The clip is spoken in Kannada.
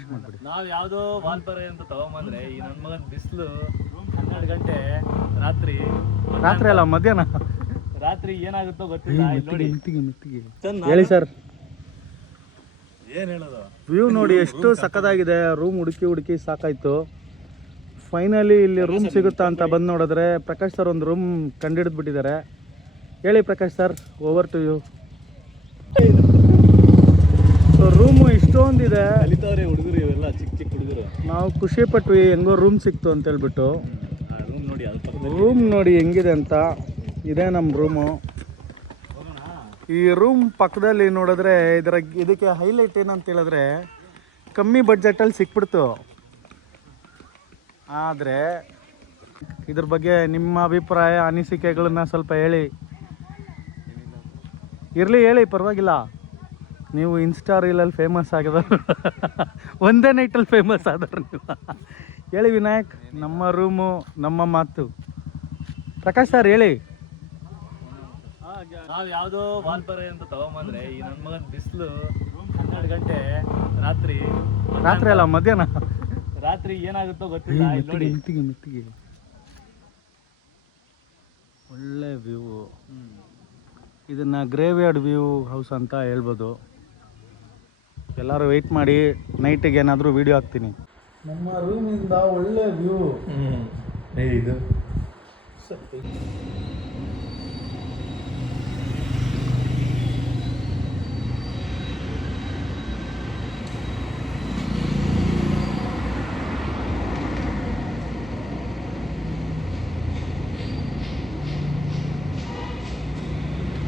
ನಾಶ ಮಾಡ್ಬಿಡಿ. ನಾವ್ ಯಾವ್ದೋ ವಾಲ್ಪರೆ ಅಂತ ತಗೊಂಬಂದ್ರೆ ಈ ನನ್ ಮಗನ್ ಬಿಸಿಲು 12 ಗಂಟೆ ರಾತ್ರಿ ಅಲ್ಲ ಮಧ್ಯಾಹ್ನ. ರಾತ್ರಿ ಏನಾಗುತ್ತೋ ಗೊತ್ತಿಲ್ಲ. ಇಲ್ಲಿ ನೋಡಿ ಮಿತ್ತಿಗೆ ಹೇಳಿ ಸರ್. ಏನ್ ಹೇಳೋದು, ವ್ಯೂ ನೋಡಿ ಎಷ್ಟು ಸಕ್ಕದಾಗಿದೆ. ರೂಮ್ ಹುಡುಕಿ ಸಾಕಾಯ್ತು. ಫೈನಲಿ ಇಲ್ಲಿ ರೂಮ್ ಸಿಗುತ್ತಾ ಅಂತ ಬಂದು ನೋಡಿದ್ರೆ ಪ್ರಕಾಶ್ ಸರ್ ಒಂದು ರೂಮ್ ಕಂಡಿಡಿದ್ಬಿಟ್ಟಿದ್ದಾರೆ. ಹೇಳಿ Prakash sir, over to you. So room ಇಷ್ಟೊಂದಿದೆ. ಕಲಿತವ್ರೆ ಹುಡುಗರು, ಇವೆಲ್ಲ ಚಿಕ್ಕ ಹುಡುಗರು. ನಾವು ಖುಷಿ ಪಟ್ವಿ ಹೆಂಗೋ ರೂಮ್ ಸಿಕ್ತು ಅಂತ ಹೇಳ್ಬಿಟ್ಟು. ರೂಮ್ ನೋಡಿ, ರೂಮ್ ನೋಡಿ ಹೆಂಗಿದೆ ಅಂತ. ಇದೇ ನಮ್ಮ ರೂಮು. ಈ ರೂಮ್ ಪಕ್ಕದಲ್ಲಿ ನೋಡಿದ್ರೆ ಇದಕ್ಕೆ ಹೈಲೈಟ್ ಏನಂತ ಹೇಳಿದ್ರೆ ಕಮ್ಮಿ ಬಡ್ಜೆಟಲ್ಲಿ ಸಿಕ್ಬಿಡ್ತು. ಆದರೆ ಇದ್ರ ಬಗ್ಗೆ ನಿಮ್ಮ ಅಭಿಪ್ರಾಯ ಅನಿಸಿಕೆಗಳನ್ನ ಸ್ವಲ್ಪ ಹೇಳಿ. ಹೇಳಿ ಪರವಾಗಿಲ್ಲ. ನೀವು ಇನ್ಸ್ಟಾ ರೀಲಲ್ಲಿ ಫೇಮಸ್ ಆಗಿದವರು, ಒಂದೇ ನೈಟಲ್ಲಿ ಫೇಮಸ್ ಆದವ್ರು ನೀವು. ಹೇಳಿ ವಿನಾಯಕ್, ನಮ್ಮ ರೂಮು ನಮ್ಮ ಮಾತು. ಪ್ರಕಾಶ್ ಸರ್ ಹೇಳಿ. ನಾವ್ ಯಾವ್ದೋ ವಾಲ್ಪರೆ ಅಂತ ತಗೊಂಬಂದ್ರೆ ಈ ನನ್ ಮಗನ್ ಬಿಸಿಲು 12 ಗಂಟೆ ರಾತ್ರಿ ಅಲ್ಲ ಮಧ್ಯಾಹ್ನ. ರಾತ್ರಿ ಏನಾಗುತ್ತೋ ಗೊತ್ತಿಲ್ಲ. ಇಲ್ಲಿ ನೋಡಿ ಮಿತ್ತಿಗೆ ಒಳ್ಳೆ ವ್ಯೂ. ಇದನ್ನ ಗ್ರೇವ್ಯಾರ್ಡ್ ವ್ಯೂ ಹೌಸ್ ಅಂತ ಹೇಳ್ಬೋದು. ಎಲ್ಲರೂ ವೆಯ್ಟ್ ಮಾಡಿ, ನೈಟಿಗೆ ಏನಾದರೂ ವಿಡಿಯೋ ಹಾಕ್ತೀನಿ. ನಮ್ಮ ರೂಮಿಂದ ಒಳ್ಳೆ ವ್ಯೂ. ಇದು